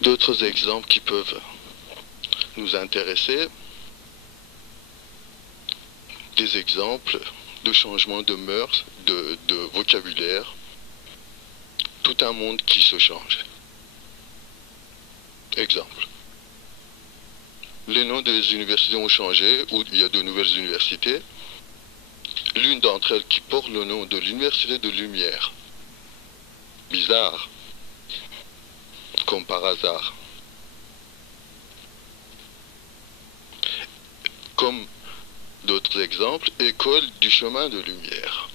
D'autres exemples qui peuvent nous intéresser, des exemples de changement de mœurs, de vocabulaire, tout un monde qui se change. Exemple. Les noms des universités ont changé, ou il y a de nouvelles universités. L'une d'entre elles qui porte le nom de l'université de Lumière. Bizarre, comme par hasard. Comme d'autres exemples, école du chemin de lumière.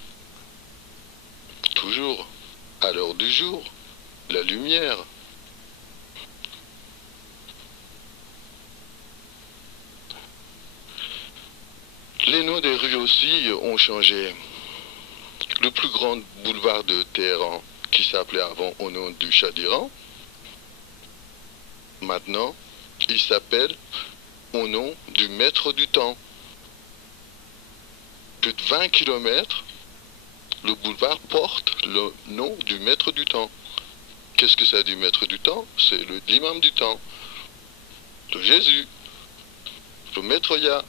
Toujours, à l'heure du jour, la lumière. Les noms des rues aussi ont changé. Le plus grand boulevard de Téhéran, qui s'appelait avant au nom du Shah d'Iran, maintenant, il s'appelle au nom du maître du temps. Plus de 20 kilomètres, le boulevard porte le nom du maître du temps. Qu'est-ce que c'est du maître du temps? C'est l'imam du temps, de Jésus, le maître Yah.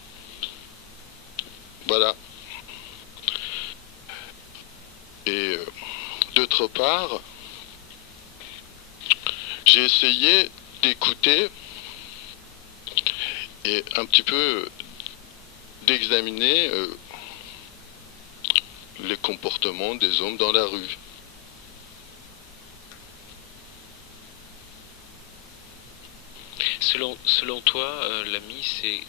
Voilà. Et d'autre part, j'ai essayé d'écouter et un petit peu d'examiner les comportements des hommes dans la rue. Selon toi, l'ami, c'est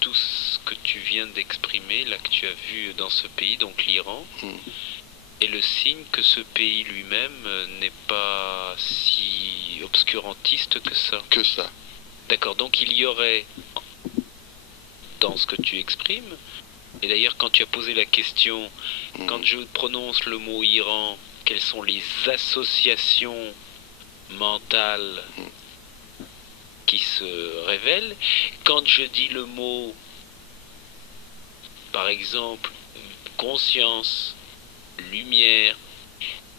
tout ce que tu viens d'exprimer, là que tu as vu dans ce pays, donc l'Iran, est le signe que ce pays lui-même n'est pas si obscurantiste que ça. Que ça. D'accord, donc il y aurait, dans ce que tu exprimes, et d'ailleurs quand tu as posé la question, quand je prononce le mot Iran, quelles sont les associations mentales qui se révèlent? Quand je dis le mot, par exemple, conscience, lumière,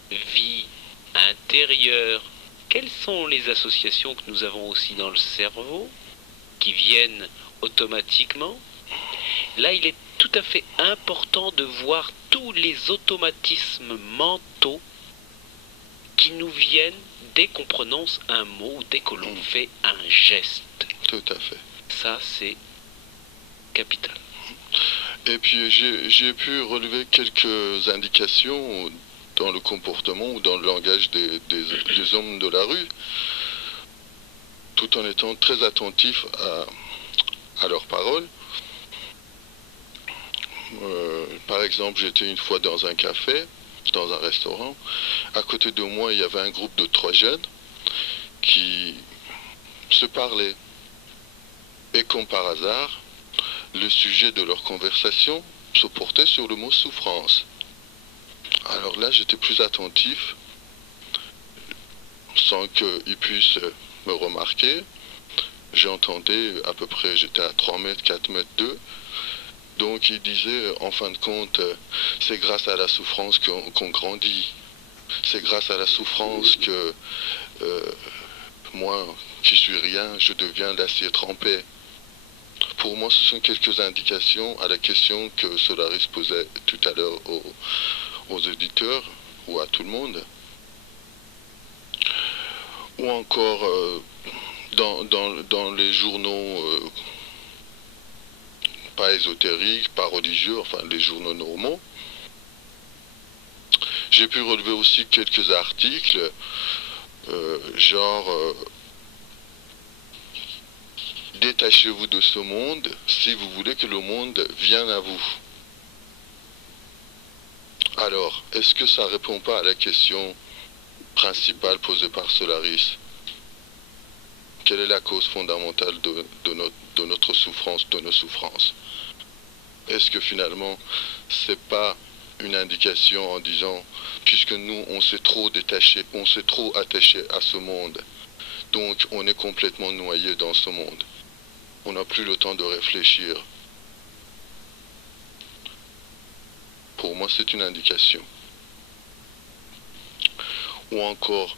vie, intérieur, quelles sont les associations que nous avons aussi dans le cerveau qui viennent automatiquement? Là, il est tout à fait important de voir tous les automatismes mentaux qui nous viennent dès qu'on prononce un mot, dès que l'on fait un geste. Tout à fait. Ça, c'est capital. Et puis j'ai pu relever quelques indications dans le comportement ou dans le langage des hommes de la rue, tout en étant très attentif à leurs paroles. Par exemple, j'étais une fois dans un café, dans un restaurant. À côté de moi, il y avait un groupe de 3 jeunes qui se parlaient. Et comme par hasard, le sujet de leur conversation se portait sur le mot souffrance. Alors là, j'étais plus attentif, sans qu'ils puissent me remarquer. J'entendais à peu près, j'étais à 3 mètres, 4 mètres d'eux. Donc ils disaient, en fin de compte, c'est grâce à la souffrance qu'on grandit. C'est grâce à la souffrance que moi, qui suis rien, je deviens l'acier trempé. Pour moi, ce sont quelques indications à la question que Solaris posait tout à l'heure aux auditeurs ou à tout le monde. Ou encore dans les journaux pas ésotériques, pas religieux, enfin les journaux normaux. J'ai pu relever aussi quelques articles, genre détachez-vous de ce monde si vous voulez que le monde vienne à vous. Alors, est-ce que ça répond pas à la question principale posée par Solaris? Quelle est la cause fondamentale de notre souffrance, de nos souffrances? Est-ce que finalement, c'est pas une indication en disant, puisque nous, on s'est trop détaché, on s'est trop attaché à ce monde, donc on est complètement noyé dans ce monde. On n'a plus le temps de réfléchir. Pour moi, c'est une indication. Ou encore,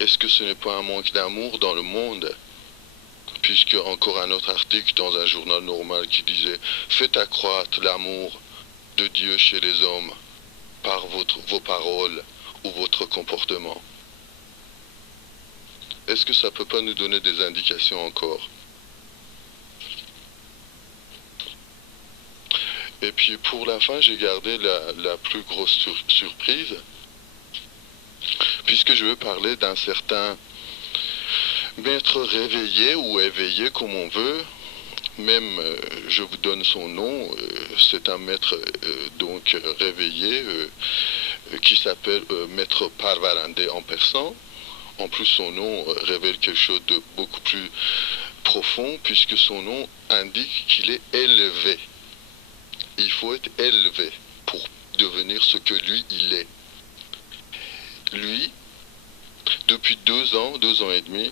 Est-ce que ce n'est pas un manque d'amour dans le monde? Puisque encore un autre article dans un journal normal qui disait faites accroître l'amour de Dieu chez les hommes par vos paroles ou votre comportement. Est-ce que ça peut pas nous donner des indications encore? Et puis pour la fin, j'ai gardé la plus grosse surprise, puisque je veux parler d'un certain maître réveillé ou éveillé comme on veut. Même, je vous donne son nom, c'est un maître donc réveillé qui s'appelle maître Parvarande en persan. En plus, son nom révèle quelque chose de beaucoup plus profond, puisque son nom indique qu'il est élevé. Il faut être élevé pour devenir ce que lui, il est. Lui, depuis 2 ans et demi,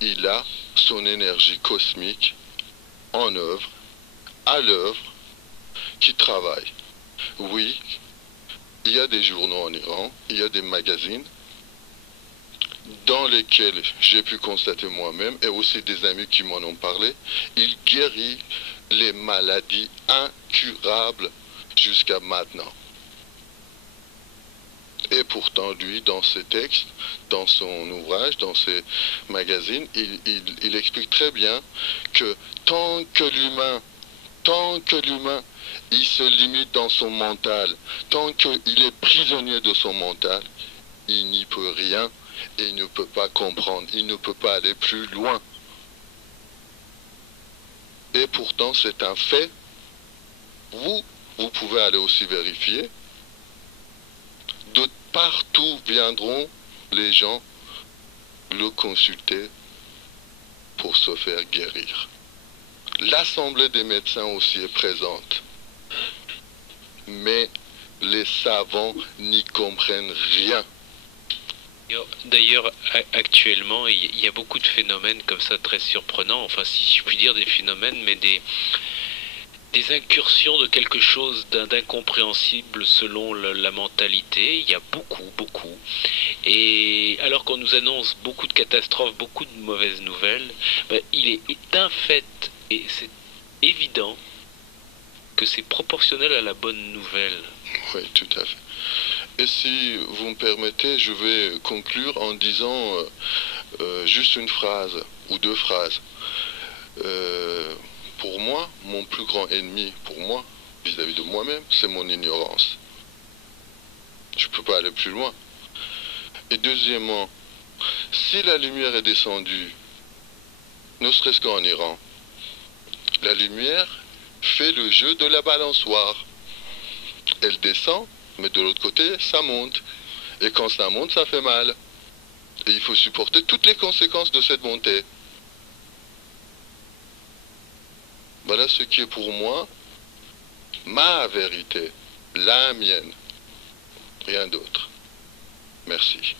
il a son énergie cosmique en œuvre, à l'œuvre, qui travaille. Oui, il y a des journaux en Iran, il y a des magazines dans lesquels j'ai pu constater moi-même, et aussi des amis qui m'en ont parlé, il guérit les maladies incurables jusqu'à maintenant. Et pourtant, lui, dans ses textes, dans son ouvrage, dans ses magazines, il explique très bien que tant que l'humain, il se limite dans son mental, tant qu'il est prisonnier de son mental, il n'y peut rien et il ne peut pas comprendre, il ne peut pas aller plus loin. Et pourtant, c'est un fait. Vous pouvez aller aussi vérifier. De partout viendront les gens le consulter pour se faire guérir. L'Assemblée des médecins aussi est présente. Mais les savants n'y comprennent rien. D'ailleurs, actuellement, il y a beaucoup de phénomènes comme ça très surprenants, enfin si je puis dire des phénomènes, mais des incursions de quelque chose d'incompréhensible selon la mentalité. Il y a beaucoup. Et alors qu'on nous annonce beaucoup de catastrophes, beaucoup de mauvaises nouvelles, ben, il est un fait, et c'est évident, que c'est proportionnel à la bonne nouvelle. Oui, tout à fait. Et si vous me permettez, je vais conclure en disant juste une phrase ou 2 phrases. Pour moi, mon plus grand ennemi, pour moi, vis-à-vis de moi-même, c'est mon ignorance. Je ne peux pas aller plus loin. Et deuxièmement, si la lumière est descendue, ne serait-ce qu'en Iran, la lumière fait le jeu de la balançoire. Elle descend, mais de l'autre côté, ça monte. Et quand ça monte, ça fait mal. Et il faut supporter toutes les conséquences de cette montée. Voilà ce qui est pour moi ma vérité, la mienne. Rien d'autre. Merci.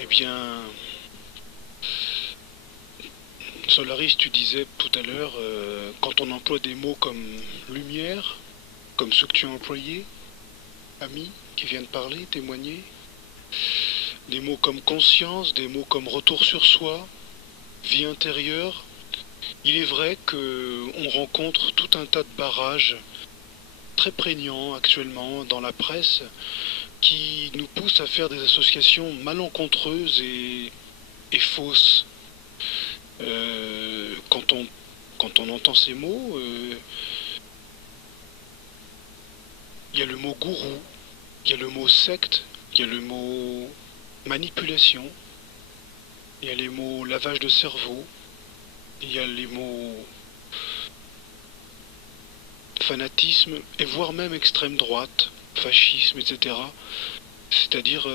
Eh bien, Solaris, tu disais tout à l'heure, quand on emploie des mots comme lumière, comme ceux que tu as employés, amis qui viennent parler, témoigner, des mots comme conscience, des mots comme retour sur soi, vie intérieure, il est vrai qu'on rencontre tout un tas de barrages très prégnants actuellement dans la presse qui nous poussent à faire des associations malencontreuses et fausses. Quand on entend ces mots, il y a le mot gourou, il y a le mot secte, il y a le mot manipulation, il y a les mots lavage de cerveau, il y a les mots fanatisme, et voire même extrême droite, fascisme, etc. C'est-à-dire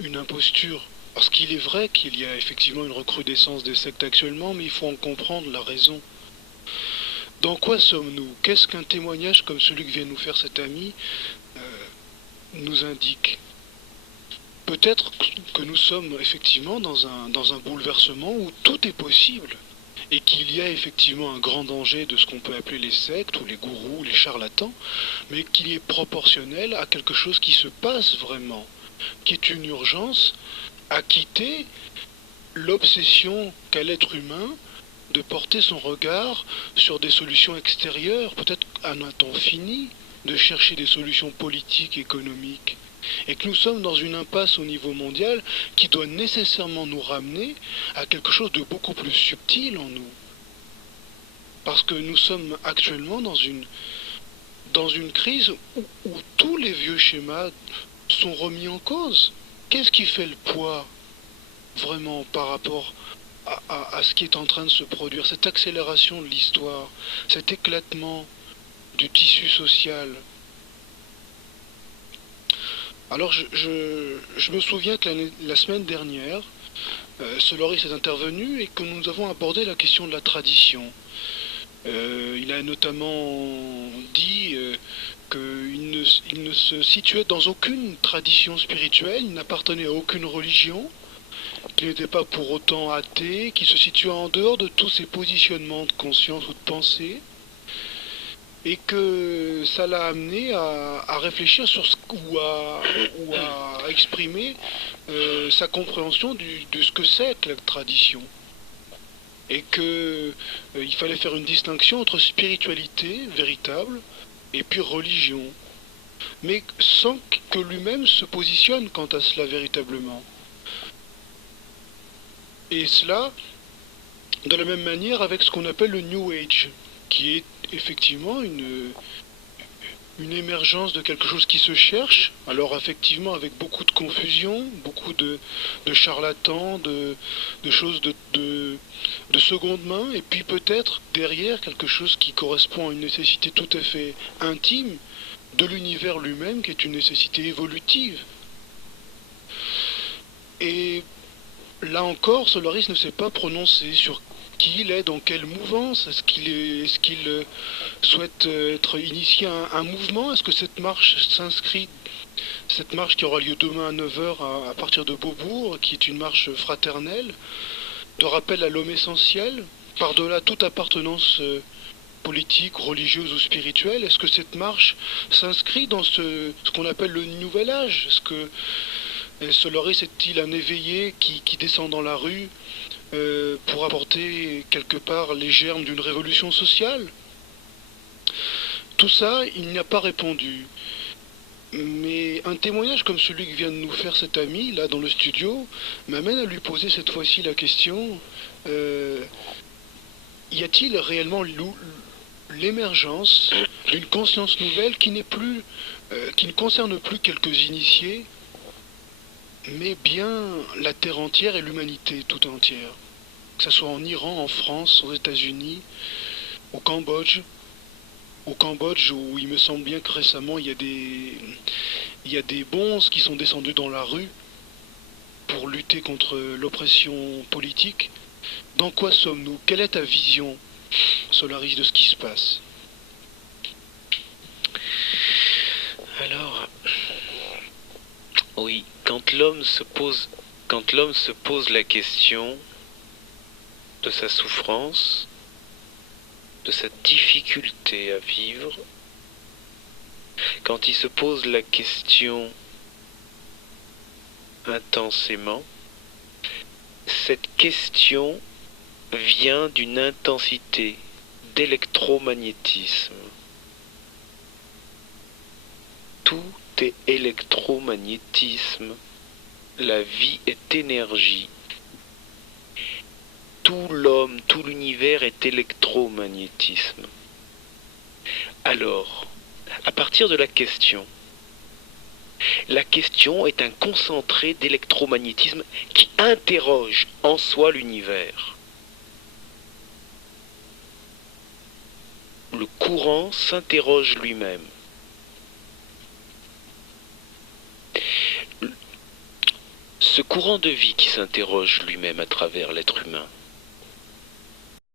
une imposture. Parce qu'il est vrai qu'il y a effectivement une recrudescence des sectes actuellement, mais il faut en comprendre la raison. Dans quoi sommes-nous? Qu'est-ce qu'un témoignage comme celui que vient nous faire cet ami nous indique? peut-être que nous sommes effectivement dans un bouleversement où tout est possible et qu'il y a effectivement un grand danger de ce qu'on peut appeler les sectes ou les gourous, les charlatans, mais qu'il est proportionnel à quelque chose qui se passe vraiment, qui est une urgence à quitter l'obsession qu'a l'être humain de porter son regard sur des solutions extérieures, peut-être à un temps fini, de chercher des solutions politiques, économiques, et que nous sommes dans une impasse au niveau mondial qui doit nécessairement nous ramener à quelque chose de beaucoup plus subtil en nous. Parce que nous sommes actuellement dans une crise où tous les vieux schémas sont remis en cause. Qu'est-ce qui fait le poids vraiment par rapport à ce qui est en train de se produire, cette accélération de l'histoire, cet éclatement du tissu social? Alors je me souviens que la semaine dernière, Soloris est intervenu et que nous avons abordé la question de la tradition. Il a notamment dit qu'il ne se situait dans aucune tradition spirituelle, il n'appartenait à aucune religion, qu'il n'était pas pour autant athée, qu'il se situait en dehors de tous ces positionnements de conscience ou de pensée, et que ça l'a amené à réfléchir sur ou à exprimer sa compréhension de ce que c'est que la tradition. Et qu'il fallait faire une distinction entre spiritualité véritable et puis religion. Mais sans que lui-même se positionne quant à cela véritablement. Et cela, de la même manière avec ce qu'on appelle le New Age, qui est effectivement une émergence de quelque chose qui se cherche, alors effectivement avec beaucoup de confusion, beaucoup de charlatans, de choses de seconde main, et puis peut-être derrière quelque chose qui correspond à une nécessité tout à fait intime de l'univers lui-même, qui est une nécessité évolutive. Et là encore, Solaris ne s'est pas prononcé sur qui il est, dans quelle mouvance, est-ce qu'il souhaite être initié à un mouvement, est-ce que cette marche s'inscrit, cette marche qui aura lieu demain à 9 heures à partir de Beaubourg, qui est une marche fraternelle, de rappel à l'homme essentiel, par-delà toute appartenance politique, religieuse ou spirituelle, est-ce que cette marche s'inscrit dans ce qu'on appelle le nouvel âge? Est-ce que Solaris est-il un éveillé qui descend dans la rue pour apporter quelque part les germes d'une révolution sociale? Tout ça, il n'y a pas répondu. Mais un témoignage comme celui que vient de nous faire cet ami, là, dans le studio, m'amène à lui poser cette fois-ci la question, y a-t-il réellement l'émergence d'une conscience nouvelle qui n'est plus, qui ne concerne plus quelques initiés, mais bien la terre entière et l'humanité tout entière? Que ce soit en Iran, en France, aux États-Unis, au Cambodge, où il me semble bien que récemment il y a des bonzes qui sont descendus dans la rue pour lutter contre l'oppression politique. Dans quoi sommes-nous? Quelle est ta vision, Solaris, de ce qui se passe? Alors, oui, quand l'homme se pose la question de sa souffrance, de sa difficulté à vivre, quand il se pose la question intensément, cette question vient d'une intensité d'électromagnétisme. Tout est électromagnétisme. La vie est énergie. Tout l'homme, tout l'univers est électromagnétisme. Alors, à partir de la question est un concentré d'électromagnétisme qui interroge en soi l'univers. Le courant s'interroge lui-même. Ce courant de vie qui s'interroge lui-même à travers l'être humain